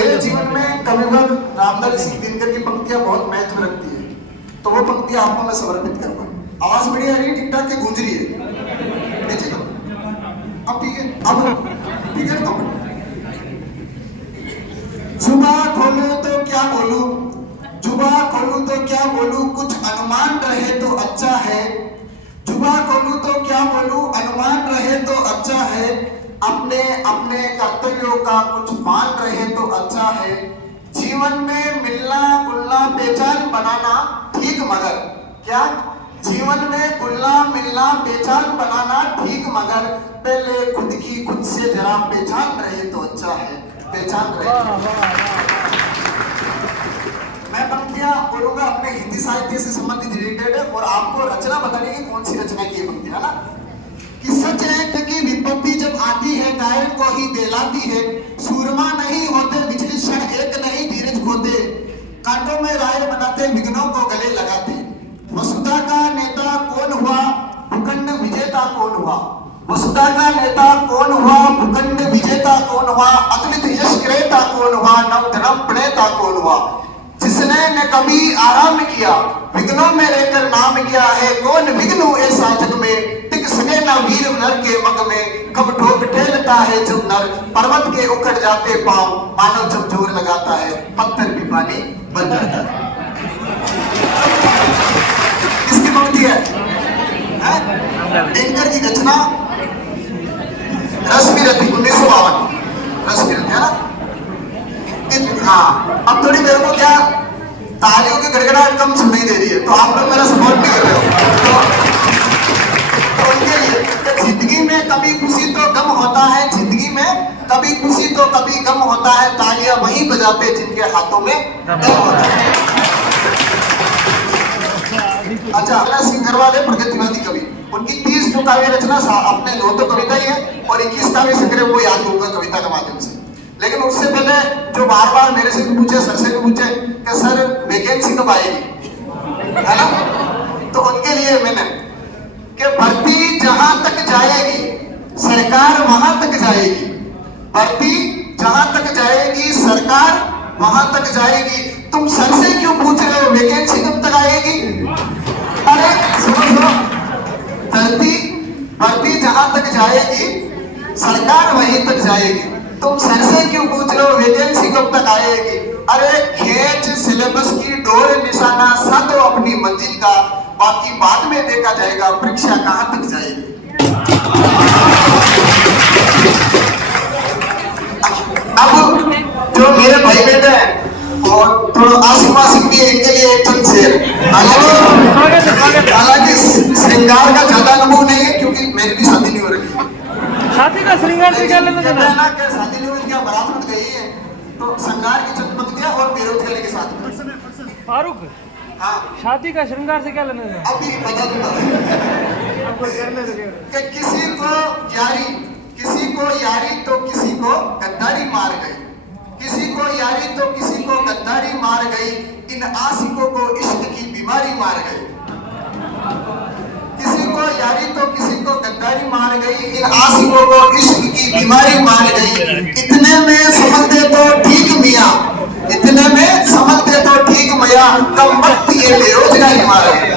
मेरे जीवन में कविवर रामदास सिंह दिनकर की पंक्तियां बहुत महत्व रखती है, तो वो पंक्तियां आपको मैं समर्पित करूंगा। आवाज बड़ी आ रही है, ठीक ठाक के गूंज रही है, नीचे तो अब ठीक है, अब ठीक है। तो जुबान खोलूं तो क्या बोलूं, जुबान खोलूं तो क्या बोलूं, कुछ अनुमान रहे तो अच्छा है। जुबान खोलूं तो क्या बोलूं, अनुमान रहे तो अच्छा है। अपने अपने कर्तव्यों का कुछ मान रहे तो अच्छा है। जीवन में मिलना जुलना पहचान बनाना ठीक, मगर क्या जीवन में गुलना मिलना पहचान बनाना ठीक, मगर पहले खुद की खुद से जरा पहचान रहे तो अच्छा है। पहचान रहे। मैं पंक्तियां बोलूंगा अपने हिंदी साहित्य से संबंधित रिलेटेड है, और आपको रचना बताने की कौन सी रचना की पंक्ति है ना, कि सच एक की विपत्ति जब आती है गायन को ही दिलाती है। सूरमा नहीं होते बिजली क्षण एक नहीं धीरज खोते, कांटों में राय बनाते विघ्नों को गले लगाते। वसुधा का नेता कौन हुआ, भूखंड विजेता कौन हुआ। वसुधा का नेता कौन हुआ, भूखंड विजेता कौन हुआ। अगणित यश क्रेता कौन हुआ, नव धर्म प्रणेता कौन हुआ। जिसने न कभी आराम किया, विघ्नों में रहकर नाम किया है। कौन विघ्न ऐसा जग में, टिक सके न वीर नर के मग में। कब ठोक ठेलता है जब नर, पर्वत के उखड़ जाते पांव। मानव जब जोर लगाता है, पत्थर भी पानी बन जाता है। किसकी पंक्ति है? दिनकर की रचना रश्मिरथी 1952, रश्मिरथी है ना। हाँ, अब थोड़ी मेरे को क्या तालियों की गड़गड़ाहट कम सुनाई दे रही है, तो आप लोग मेरा सपोर्ट नहीं कर रहे हो। तो उनके लिए जिंदगी में कभी खुशी तो गम होता है, जिंदगी में कभी खुशी तो कभी गम होता है। तालियां वहीं बजाते जिनके हाथों में दम होता है। अच्छा, अगला सिंगर वाले प्रगतिवादी कवि, उनकी 30 जो काव्य रचना अपने दो तो कविता ही है, और 21 काव्य संग्रह वो याद होगा कविता के माध्यम से। लेकिन उससे पहले जो बार बार मेरे से पूछे, सर से भी पूछे कि सर वैकेंसी कब आएगी, है ना, तो उनके लिए मैंने कि भर्ती जहां तक जाएगी सरकार वहां तक जाएगी। भर्ती जहां तक जाएगी सरकार वहां तक जाएगी। तुम सर से क्यों पूछ रहे हो वैकेंसी कब तक आएगी? अरे सुनो, भर्ती जहां तक जाएगी सरकार वहीं तक जाएगी। तुम सर से क्यों पूछ रहे हो वैकेंसी कब तक आएगी? अरे खींच सिलेबस की डोर, निशाना साधो अपनी मंजिल का। बाकी बाद में देखा जाएगा परीक्षा कहां तक जाएगी। अब जो मेरे भाई बेटे हैं और थोड़ा आशिक भी है, इनके लिए एक चंद शेर। हालांकि श्रृंगार का ज्यादा अनुभव नहीं है, क्योंकि मेरी भी शादी नहीं हो रही। शादी का श्रृंगार से क्या लेना देना? शादी नहीं हुई, क्या बारात उठ गई है, तो श्रृंगार की चंद पंक्तियां और बेरोजगारी के साथ। फारूक, हाँ, शादी का श्रृंगार से क्या लेना देना? अभी बता दूंगा कि किसी को यारी तो किसी को गद्दारी मार गई। किसी को यारी तो किसी को गद्दारी मार गई। इन आशिकों को इश्क की बीमारी मार गई। किसी को यारी तो किसी को गद्दारी मार गई। इन आशिकों को इश्क की बीमारी मार गई। इतने में समझते तो ठीक मियां, इतने में समझते तो ठीक मियां, कम वक्त ये बेरोजगारी मार गई।